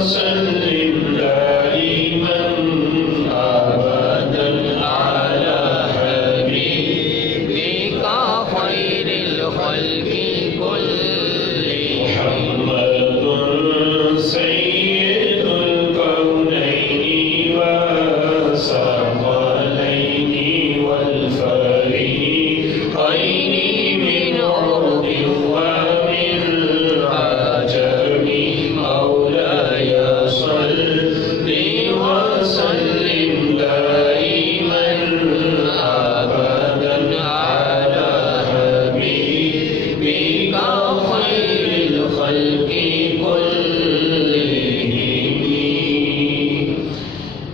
وسلم دائما أبدا على حبيبك خير الخلق كلهم محمد سيد الكونين والثقلين والفريقين من عرب ومن عجم مولاي صل وسلم دائما أبدا على حبيبك خير الخلق كلهم.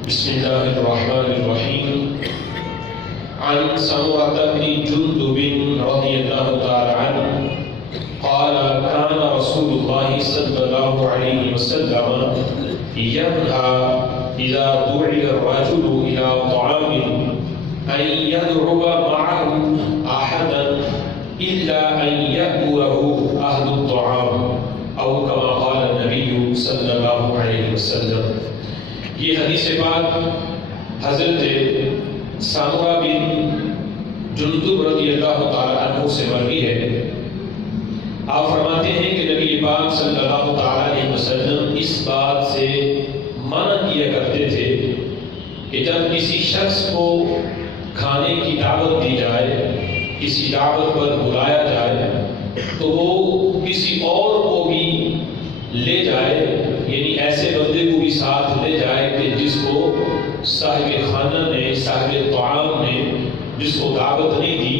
بسم الله الرحمن الرحيم. عن سمرة بن جندب رضي الله تعالى عنه قال كان رسول الله صلى الله عليه وسلم ينهى إذا دعي الرجل إلى طعام أن يضرب معه أحدا إلا أن يأكله أهل الطعام أو كما قال النبي صلى الله عليه وسلم. یہ حدیث پاک حضرت سامورہ بن جندب رضی اللہ تعالی عنہ سے مروی ہے. آپ فرماتے ہیں کہ نبی پاک صلی اللہ تعالی علیہ وسلم اس بات سے منع کیا کرتے تھے کہ جب کسی شخص کو کھانے کی دعوت دی جائے، کسی دعوت پر بلایا جائے، تو وہ کسی اور کو بھی لے جائے، یعنی ایسے بندے کو بھی ساتھ لے جائے کہ جس کو صاحب خانہ نے، صاحب طعام نے جس کو دعوت نہیں دی،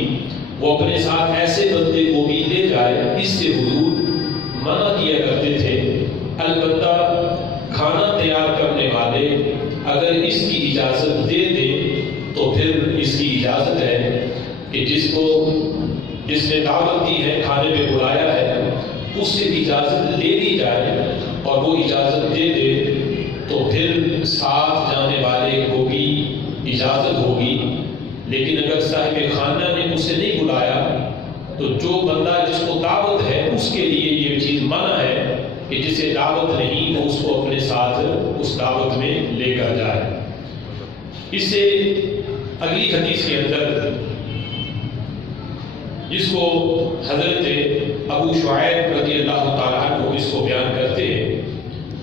وہ اپنے ساتھ ایسے بندے کو بھی لے جائے. اس سے حضور منع کیا کرتے تھے. البتہ کھانا تیار کرنے والے اگر اس کی اجازت دے دیں تو پھر اس کی اجازت ہے کہ جس نے دعوت دی ہے، کھانے پہ بلایا ہے، اس سے اجازت لے لی جائے اور وہ اجازت دے دے تو پھر ساتھ جانے والے کو بھی اجازت ہوگی. لیکن اگر صاحب خانہ نے اسے نہیں بلایا تو جو بندہ جس کو دعوت ہے اس کے لیے یہ چیز منع ہے کہ جسے دعوت نہیں وہ اس کو اپنے ساتھ اس دعوت میں لے کر جائے. اس سے اگلی حدیث کے اندر جس کو حضرت ابو شعیب رضی اللہ تعالیٰ عنہ اس کو بیان کرتے ہیں،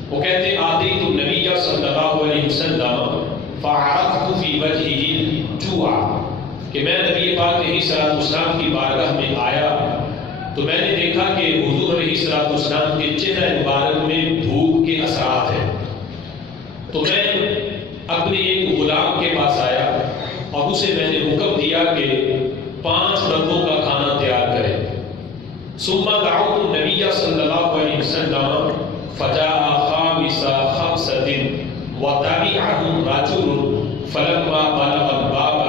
وہ کہتے ہیں آتیت النبی صلی اللہ علیہ وسلم فعرفت فی وجہہ الجوع، کہ میں نبی پاک علیہ السلام کی بارگاہ میں آیا تو میں نے دیکھا کہ حضور علیہ السلام کے چہرہ مبارک میں بھوک کے اثرات ہیں. تو میں اپنے ایک غلام کے پاس آیا اور اسے میں نے حکم دیا کہ 5 بندوں کا کھانا تیار کرے. ثم دعوت النبی صلی اللہ علیہ وسلم فجاء خامس 5 وتبعهم رجل فلما بلغ الباب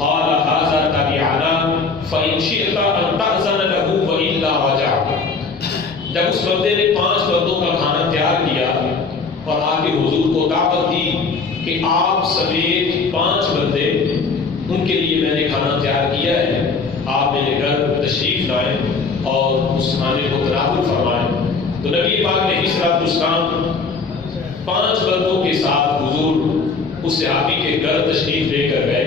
قال هذا تبعنا فإن شئت أن تأذن له وإلا رجع. جب اس بندے نے 5 بندوں کا کھانا تیار کیا اور آگے حضور کو دعوت دی کہ آپ سمیت 5 بندے، ان کے لیے میں نے کھانا تیار کیا ہے، آپ میرے گھر تشریف لائیں اور اس کھانے کو تناول فرمائیں. تو نبی پاک علیہ السلام 5 بندوں کے ساتھ حضور اس صحابی کے گھر تشریف لے کر گئے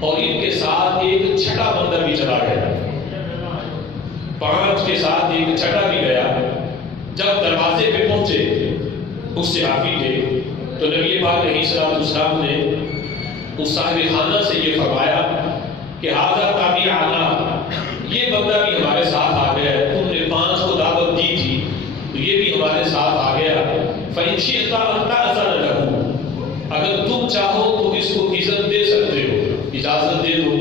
اور ان کے ساتھ ایک چھٹا بندہ بھی چلا گیا. 5 کے ساتھ ایک چھٹا بھی گیا. جب دروازے پہ پہنچے اس صحابی کے تو نبی پاک علیہ السلام نے اس صاحب خانہ سے یہ فرمایا کہ هذا تابعنا، یہ بندہ بھی ہمارے ساتھ آ گیا ہے، تم نے 5 کو دعوت دی تھی تو یہ بھی ہمارے ساتھ آ گیا. فإن شئت أن تأذن له، اگر تم چاہو تو اس کو اجازت دے سکتے ہو، اجازت دے دو،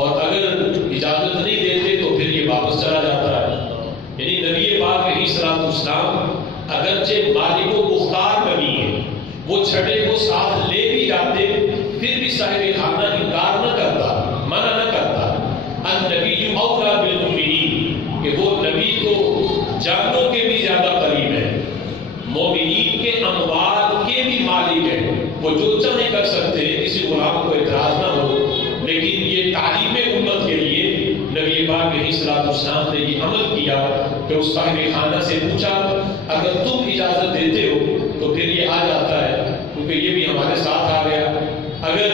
اور اگر اجازت نہیں دیتے تو پھر یہ واپس چلا جاتا ہے. یعنی نبی پاک علیہ السلام اگرچہ مالک و مختار نبی ہے، وہ چھٹے کو ساتھ لے بھی جاتے پھر بھی صاحب خانہ انکار نہ کرتا، منع نہ کرتا. النبی اولیٰ بالمؤمنین، کہ وہ نبی کو جانوں کے بھی زیادہ قریب ہے، مومنین کے اموال کے بھی مالک ہے، وہ جو چاہے کر سکتے ہیں، کسی غلام کو اعتراض نہ ہو. لیکن یہ تعلیم امت کے لیے نبی پاک علیہ السلام نے یہ عمل کیا کہ اس صاحب خانہ سے پوچھا اگر تم اجازت دیتے ہو تو پھر یہ آ جاتا ہے، کیونکہ یہ بھی ہمارے ساتھ آ گیا، اگر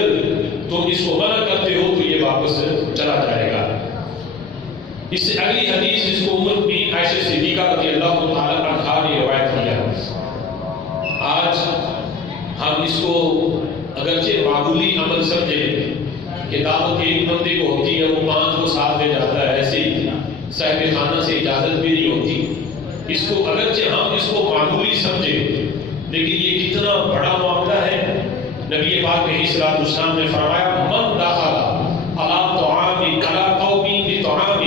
تم اس کو منع کرتے ہو تو یہ واپس چلا جائے گا۔ اس سے اگلی حدیث جس کو ام بن عائشہ صدیقہ رضی اللہ تعالی عنہا نے روایت کیا، آج ہم اس کو اگرچہ معمولی عمل سمجھیں کہ دعوت ایک بندے کو ہوتی ہے، وہ 5 کو ساتھ لے جاتا ہے، ایسے ہی صاحب خانہ سے اجازت بھی نہیں ہوتی، اس کو اگرچہ ہم اس کو معمولی سمجھیں لیکن یہ کتنا بڑا معاملہ ہے۔ نبی پاک علیہ الصلوۃ والسلام نے فرمایا من دخل علی طعام علی قوم بطعام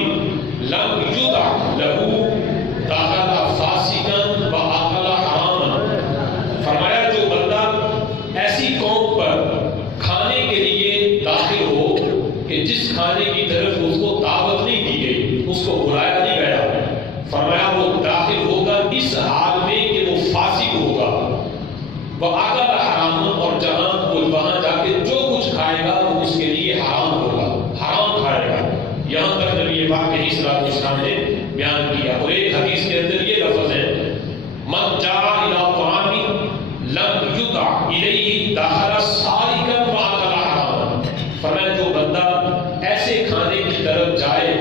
لم یدع له دخل فاسقا واکل حراما، فرمایا جو بندہ ایسی قوم پر کھانے کے لیے داخل ہو کہ جس کھانے کی طرف اس کو دعوت نہیں دی گئی، اس کو بلایا نہیں گیا، فرمایا وہ داخل ہوگا اس حال میں کہ وہ فاسق ہوگا، وَأَكَلَ حَرَامًا، اور جہاں وہاں جا کے جو کچھ کھائے گا وہ اس کے لیے حرام ہوگا، حرام کھائے گا۔ یہاں تک نبی پاک علیہ الصلوۃ والسلام نے بیان کیا۔ اور ایک حدیث کے اندر یہ لفظ ہے من جاء إِلَىٰ طَعَامٍ لَمْ يُدْعَ إِلَيْهِ دَخَلَ سَارِقًا وَأَكَلَ حَرَامًا، فرمایا جو بندہ ایسے کھانے کی طرف جائے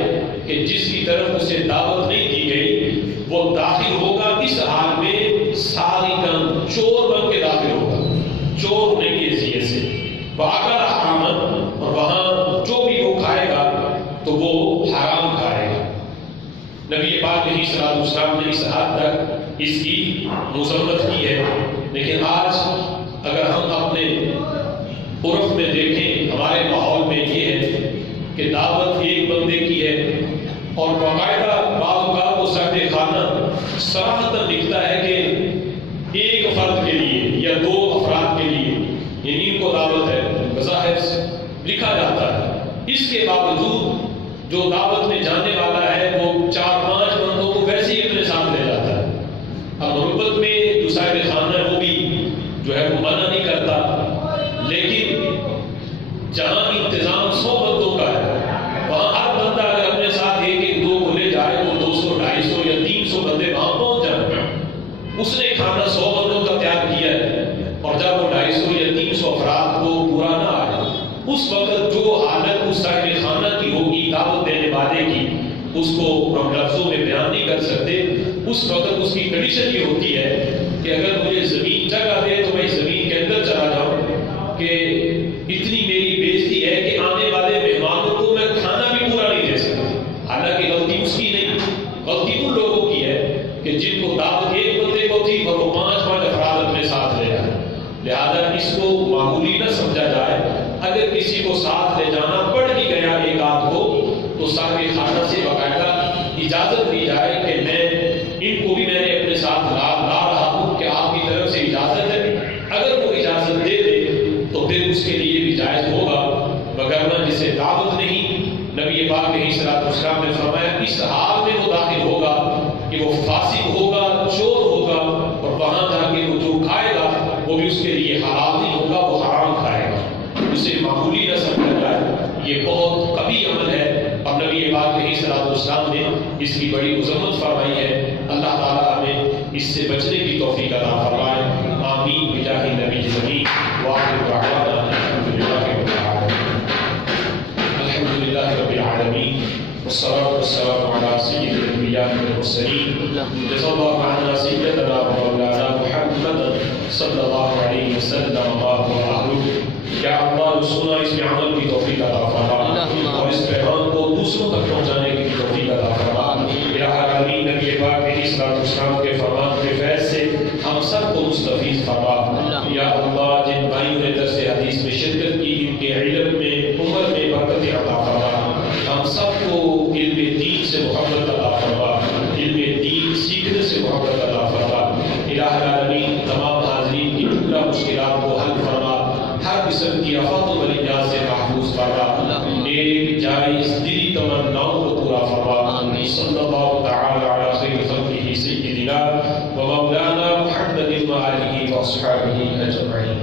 کہ جس کی طرف اسے دعوت نہیں دی گئی، وہ داخل ہوگا اس حال میں سارقاً، چور بن کے داخل ہوگا، چور ہونے کی حیثیت سے، وَأَكَلَ حَرَامًا، اور وہاں جو بھی وہ کھائے گا تو وہ حرام کھائے گا۔ نبی پاک علیہ الصلوۃ والسلام نے اس حد تک اس کی مذمت کی ہے، لیکن آج اگر ہم اپنے عرف میں دیکھیں، ہمارے ماحول میں یہ ہے کہ دعوت ایک بندے کی ہے اور باقاعدہ بعض اوقات وہ صاحب خانہ صراحتاً لکھتا ہے کہ ایک فرد کے لیے یا 2 افراد کے لیے یعنی ان کو دعوت ہے، بظاہر لکھا جاتا ہے، اس کے باوجود جو دعوت میں جانے والا ہے وہ 4-5 بندوں کو ویسے ہی اپنے ساتھ لے جاتا ہے۔ اب غربت میں جو صاحب خانہ ہے وہ بھی جو ہے وہ منع نہیں کرتا، لیکن جہاں انتظام 100 بندوں کا ہے وہاں ہر بندہ اگر اپنے ساتھ 1-2 کو لے جائے تو 200-250 یا 300 بندے وہاں پہنچ جائیں۔ اس نے کھانا 100 بندوں کا تیار کیا ہے، اور جب وہ 250 یا 300 افراد کو پورا نہ آئے، اس وقت جو حالت اس صاحب خانہ کی ہوگی دعوت دینے والے کی، اس کو ہم لفظوں میں بیان نہیں کر سکتے۔ اس وقت اس کی کنڈیشن یہ ہوتی ہے کہ اگر مجھے زمین جگہ دے تو میں زمین کے اندر چلا جاؤں، کہ اتنی میری بےزتی ہے کہ آنے والے مہمانوں کو میں کھانا بھی پورا نہیں دے سکتا۔ حالانکہ غلطی اس کی نہیں، غلطی ان لوگوں کی ہے کہ جن کو دعوت ایک بندے کو تھی اور وہ 5-5 افراد اپنے ساتھ لے جائے۔ لہذا اس کو معمولی نہ سمجھا جائے، اگر کسی کو ساتھ لے جانا پڑ بھی گیا ایک آدھ کو تو صاحب خانہ سے باقاعدہ اجازت دی جائے کہ ان کو بھی میں نے اپنے ساتھ لا رہا ہوں کہ آپ کی طرف سے اجازت ہے، اگر وہ اجازت دے دے تو پھر اس کے لیے بھی جائز ہوگا، وگرنہ جسے دعوت نہیں، نبی پاک علیہ الصلوۃ والسلام نے فرمایا اس حال میں وہ داخل ہوگا کہ وہ فاسق ہوگا، چور ہوگا، اور وہاں جا کے وہ جو کھائے گا وہ بھی اس کے لیے حلال نہیں ہوگا، وہ حرام کھائے گا۔ اسے معمولی نہ سمجھا جائے، یہ بہت کبھی عمل ہے، اور نبی پاک علیہ الصلوۃ والسلام نے اس کی بڑی مذمت فرمائی ہے۔ اللہ تعالیٰ ہمیں اس سے بچنے کی توفیق عطا فرمائے، آمین بجاہ نبی الامین، وآخر دعوانا الحمد للہ رب العالمین، والصلاة والسلام على سید الانبیاء والمرسلین، جزا اللہ عنا سیدنا مولانا محمد صلی اللہ علیہ وسلم وبارک۔ یا اللہ سنا اس میں عمل کی توفیق عطا فرما، اور اس پیغام کو دوسروں تک پہنچانے کی توفیق عطا فرما۔ الہ العالمین نبی پاک علیہ الصلوۃ والسلام کے فرمان کے فیض سے ہم سب کو مستفیض فرما۔ یا اللہ جن بھائیوں نے درس حدیث میں شرکت کی، ان کے علم میں، عمر میں برکت عطا فرما۔ ہم سب کو علم دین سے محبت عطا فرما، علم دین سیکھنے سے محبت عطا فرما۔ الہ العالمین تمام حاضرین کی جملہ مشکلات کو حل فرما، ہر قسم کی آفات و بلیات سے محفوظ فرما، نیک جائز دلی تمناؤں کو پورا فرما۔ صلی اللہ تعالی علی خیر خلقہ سیدنا و مولانا محمد و آلہ و اصحابہ اجمعین۔